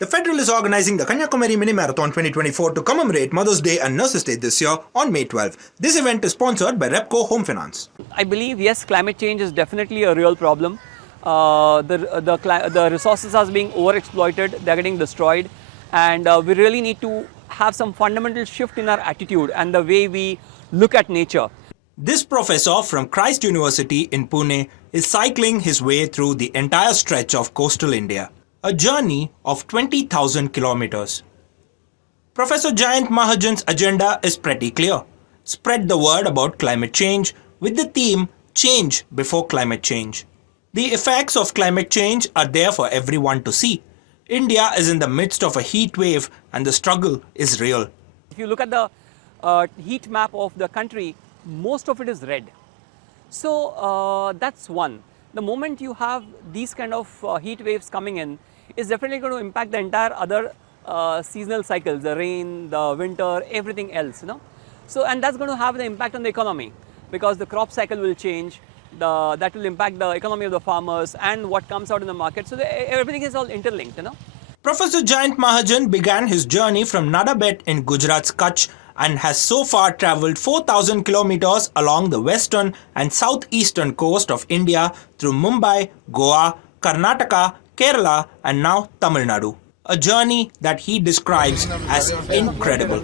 The Federal is organizing the Kanyakumari Mini Marathon 2024 to commemorate Mother's Day and Nurses Day this year on May 12. This event is sponsored by Repco Home Finance. I believe, yes, climate change is definitely a real problem. The resources are being overexploited, they're getting destroyed, and we really need to have some fundamental shift in our attitude and the way we look at nature. This professor from Christ University in Pune is cycling his way through the entire stretch of coastal India, a journey of 20,000 kilometers. Professor Jayant Mahajan's agenda is pretty clear. Spread the word about climate change with the theme Change Before Climate Change. The effects of climate change are there for everyone to see. India is in the midst of a heat wave and the struggle is real. If you look at the heat map of the country, most of it is red. So that's one. The moment you have these kind of heat waves coming in, is definitely going to impact the entire other seasonal cycles, the rain, the winter, everything else, So, and that's going to have the impact on the economy because the crop cycle will change, that will impact the economy of the farmers and what comes out in the market. So everything is all interlinked, Professor Jayant Mahajan began his journey from Nadabet in Gujarat's Kutch and has so far travelled 4,000 kilometers along the western and southeastern coast of India through Mumbai, Goa, Karnataka, Kerala and now Tamil Nadu. A journey that he describes as incredible.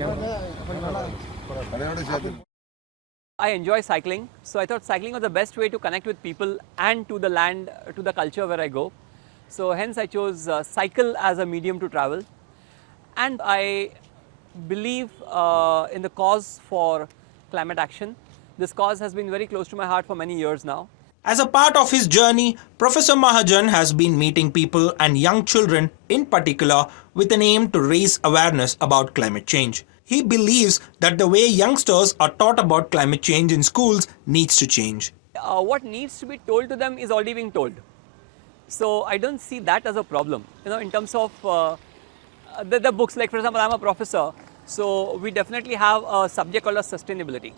I enjoy cycling, so I thought cycling was the best way to connect with people and to the land, to the culture where I go. So hence I chose cycle as a medium to travel. And I believe in the cause for climate action. This cause has been very close to my heart for many years now. As a part of his journey, Professor Mahajan has been meeting people and young children in particular with an aim to raise awareness about climate change. He believes that the way youngsters are taught about climate change in schools needs to change. What needs to be told to them is already being told. So I don't see that as a problem. In terms of the books, like for example, I'm a professor, so we definitely have a subject called as sustainability.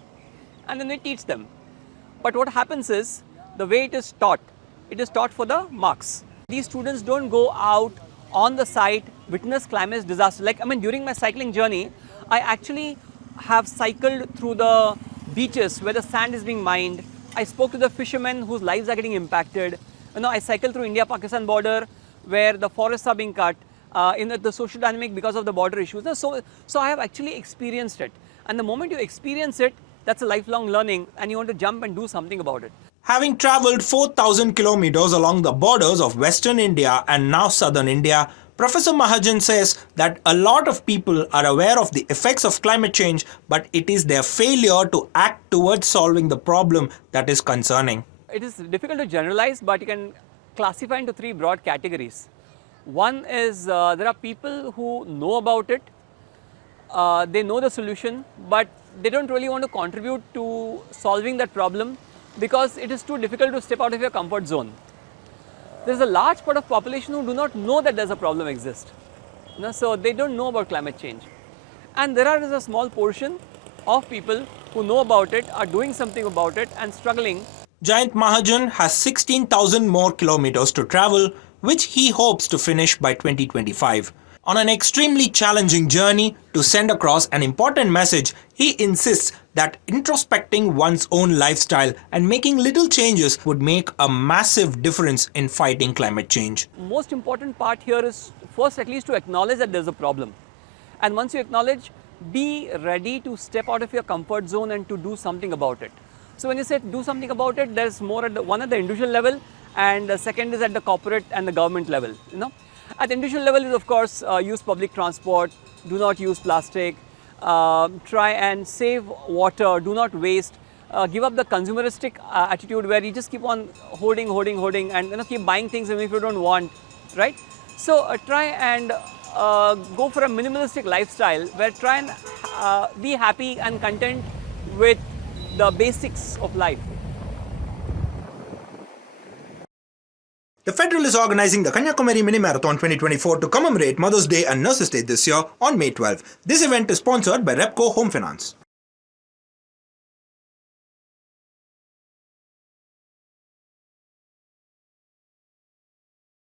And then we teach them. But what happens is, the way it is taught for the marks. These students don't go out on the site, witness climate disaster. During my cycling journey, I actually have cycled through the beaches where the sand is being mined. I spoke to the fishermen whose lives are getting impacted. I cycled through India-Pakistan border where the forests are being cut, in the social dynamic because of the border issues. So I have actually experienced it. And the moment you experience it, that's a lifelong learning and you want to jump and do something about it. Having travelled 4,000 kilometers along the borders of Western India and now Southern India, Professor Mahajan says that a lot of people are aware of the effects of climate change, but it is their failure to act towards solving the problem that is concerning. It is difficult to generalize, but you can classify into three broad categories. One is there are people who know about it, they know the solution, but they don't really want to contribute to solving that problem because it is too difficult to step out of your comfort zone. There is a large part of population who do not know that there is a problem exists. So they don't know about climate change. And there is a small portion of people who know about it, are doing something about it and struggling. Jayant Mahajan has 16,000 more kilometers to travel, which he hopes to finish by 2025. On an extremely challenging journey to send across an important message, he insists that introspecting one's own lifestyle and making little changes would make a massive difference in fighting climate change. Most important part here is first at least to acknowledge that there's a problem. And once you acknowledge, be ready to step out of your comfort zone and to do something about it. So when you say do something about it, there's more at one at the individual level and the second is at the corporate and the government level. At the individual level is of course use public transport, do not use plastic, try and save water, do not waste, give up the consumeristic attitude where you just keep on hoarding and keep buying things even if you don't want, right? So try and go for a minimalistic lifestyle where try and be happy and content with the basics of life. The Federal is organizing the Kanyakumari Mini Marathon 2024 to commemorate Mother's Day and Nurses Day this year on May 12. This event is sponsored by Repco Home Finance.